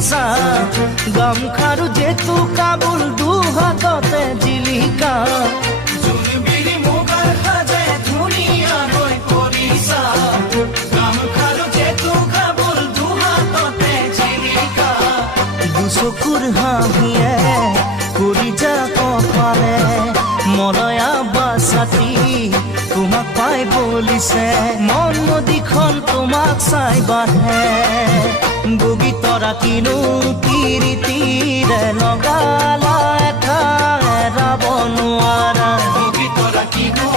কৰিছা গামখাৰু জেতু কাবুল দুহাততে জিলিকা জোনবিৰি মুগাৰ সাজে ধুনীয়াকৈ কৰিছা গামখাৰু জেতু কাবুল দুহাততে জিলিকা দুচকুৰ হাঁহিয়ে কৰি যা কপালে মলয়া বাছাতি তোমাক পাই বলিছে মন নদীখন তোমাক চাই বাঢ়ে বগী তৰা কিনো কিৰিতিৰে লগালা এটা এৰাব নোৱাৰা বগী তৰা কিনো